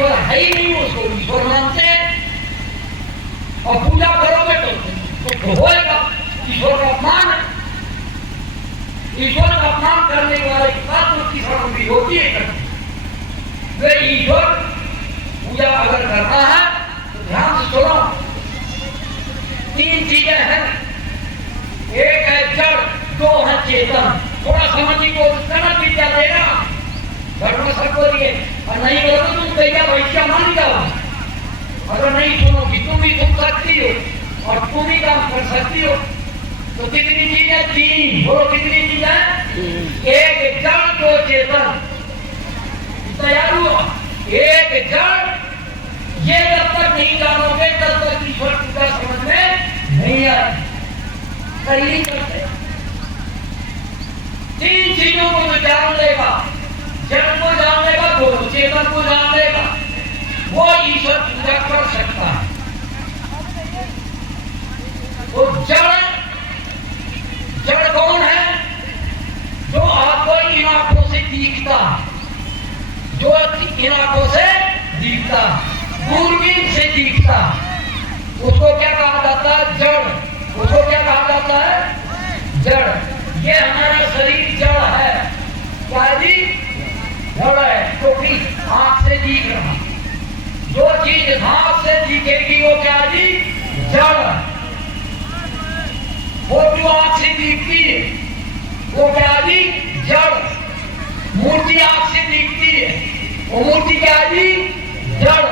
ईश्वर है ही नहीं, उसको ईश्वर मानते हैं और पूजा करोगे तो होएगा। ईश्वर का अपमान है। ईश्वर का अपमान करने वाले के साथ उसकी समाप्ति होती है। वे ईश्वर पूजा अगर करना है तो ध्यान से सुनो, तीन चीजें हैं। एक है जड़, दो है चेतन। थोड़ा समझने की कोशिश करना, विद्या देना घर में सबको दिए, और नहीं बोलो तो तुम कैसा भविष्य मान जाओ। अगर नहीं सुनोगी तुम भी सुन सकती हो और तुम ही काम कर सकती हो। तो कितनी चीजें? तीन। बोलो कितनी चीजें? एक जड़, दो चेतन। तैयार हुआ? एक जड़, ये जब तक नहीं जानोगे तब तक ईश्वर पूजा समझ में नहीं आए, कर नहीं करते। तीन चीजों को जो जान लेगा, जड़ को जान लेगा, दो चेतन को जान लेगा, वो ईश्वर पूजा कर सकता है। तो जड़ कौन है? जो आपको इन आंखों से दिखता, जो इन आंखों से दिखता, दूरबीन से दिखता, उसको क्या कहा जाता है? जड़। उसको क्या कहा जाता है? जड़। ये हमारा शरीर जड़ है। क्या जी? जड़ है, क्योंकि आंख से दिख रहा। जो चीज आंख से दिखेगी वो क्या जी? जड़। वो जो आंख से दिखती है वो क्या जी? जड़। मूर्ति आंख से दिखती है, वो मूर्ति क्या जी? जड़।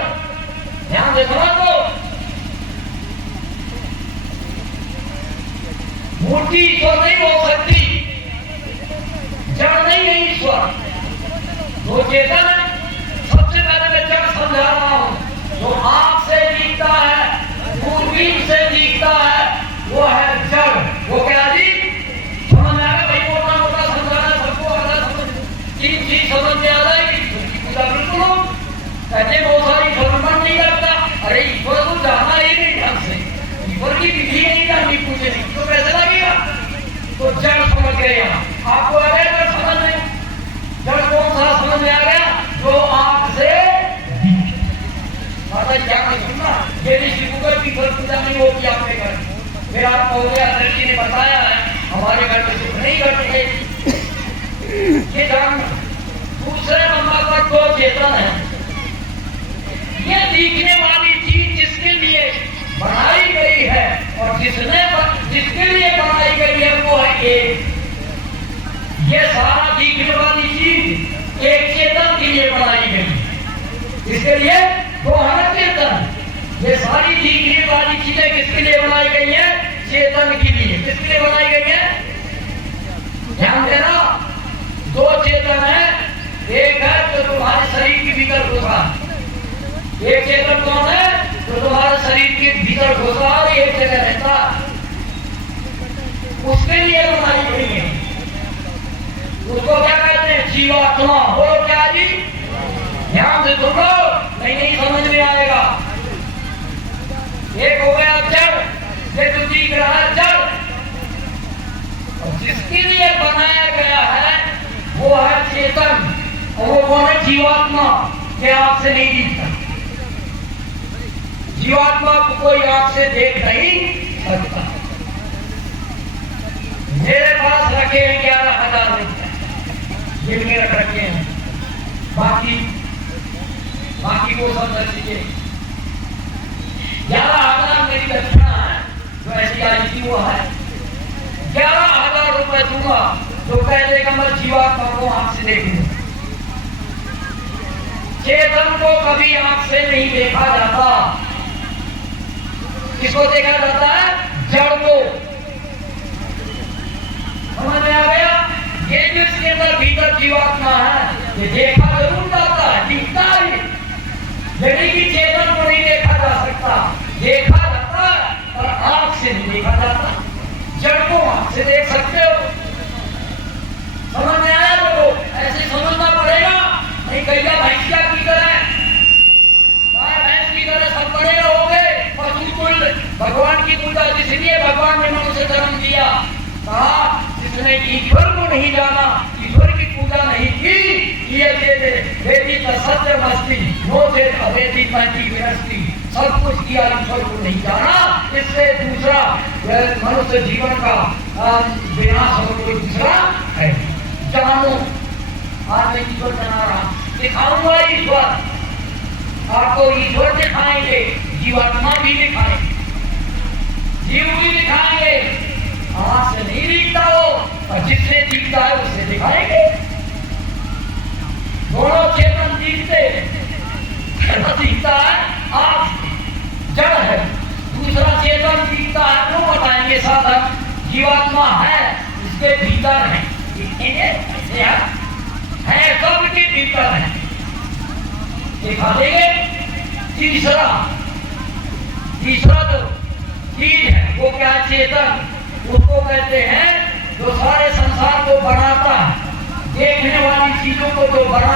ध्यान से समझ लो, मूर्ति ईश्वर नहीं हो सकती, जड़ नहीं है ईश्वर। वो चेतन है। सबसे पहले मैं जड़ समझा रहा हूं। जो आंख से दिखता है, दूरबीन से दिखता है, वो है जड़। वो क्या जी? समझ में आ रहा? भाई मोटा मोटा समझाना सबको आ रहा। समझ तीन चीज समझ में आ रहा है कि पूजा बिल्कुल हो। कहते बहुत सारी समझ नहीं लगता। अरे ईश्वर को जाना ही नहीं ढंग से, ईश्वर की विधि नहीं जाननी पूछे नहीं तो कैसे लगेगा? तो जड़ समझ गए। आपको आ गया जड़ समझ में? जड़ कौन सा समझ में आ गया? जो आंख से माता क्या सुनना, ये ऋषि की पूजा नहीं होती आपके घर। फिर आप कहोगे ऋषि ने बताया है, हमारे घर में सुख नहीं घटते। ये जानना। दूसरे नंबर पर दो चेतन है। ये दिखने वाली चीज जिसके लिए बनाई गई है और जिसके लिए बनाई गई है वो है एक। ये सारा दिखने वाली चीज एक चेतन के लिए बनाई गई। इसके लिए वो है चेतन। ये सारी दिखने वाली चीजें किसके लिए बनाई गई है? चेतन के लिए। किसके लिए बनाई गई है? ध्यान देना, दो चेतन है। एक है जो तुम्हारे शरीर के भीतर घुसा, एक चेतन कौन है? जो तुम्हारे शरीर के भीतर घुसा और एक जगह रहता, उसके लिए बनाई गई है। उसको क्या कहते हैं? जीवात्मा। बोलो क्या जी? ध्यान से सुनो, नहीं समझ में आएगा। एक हो गया जड़, ये जो दिख रहा है जड़, और जिसके लिए बनाया गया है वो है चेतन। और वो कौन है? जीवात्मा। ये आंख से नहीं दिखता। जीवात्मा को कोई आंख से देख नहीं सकता। मेरे पास रखे हैं 11,000 रुपए, जेब में रख रखे हैं। बाकी वो सब रखिए। 11,000 मेरी दक्षिणा है, जो ऐसी आई थी वो है। 11,000 रुपए दूंगा तो कह देगा मैं जीवात्मा को आंख से देख लूं। चेतन को कभी आंख से नहीं देखा जाता। किसको देखा जाता है? जड़ को। समझ में आ गया? ये जो इसके अंदर भीतर जीवात्मा है, ये देखा जरूर जाता है, दिखता है, लेकिन कि चेतन को नहीं देखा जा सकता। देखा जाता है पर आंख से नहीं देखा जाता। जड़ को आंख से देख सकते हो। समझ में आया? लोगों ऐसे समझना पड़ेगा, नहीं गैया भैंसिया की तरह, गाय भैंस की तरह सब बड़े रहोगे। पशु भगवान की पूजा, इसलिए भगवान ने मनुष्य जन्म दिया। कहा जिसने ईश्वर को नहीं जाना, ईश्वर की पूजा नहीं की, ये वेदित सत्य मस्ती नो चेत अवेदित महती विनष्टि। सब कुछ किया ईश्वर को नहीं जाना, इससे दूसरा मनुष्य जीवन का विनाश और कोई दूसरा है। जानो आज मैं ईश्वर बना रहा, दिखाऊंगा ईश्वर, आपको ईश्वर दिखाएंगे, जीवात्मा भी दिखाएंगे, जीव भी दिखाएंगे। आँख से नहीं दिखता हो और जिससे दिखता है उससे दिखाएंगे। दोनों चेतन दिखते दिखता है, आप जड़ है, दूसरा चेतन दिखता है, क्यों बताएंगे साधक जीवात्मा है, इसके भीतर है, है सबके भीतर है, दिखा देंगे। तीसरा जो चीज है वो क्या है? चेतन, उसको कहते हैं जो सारे संसार को बनाता है, देखने वाली चीजों को जो बना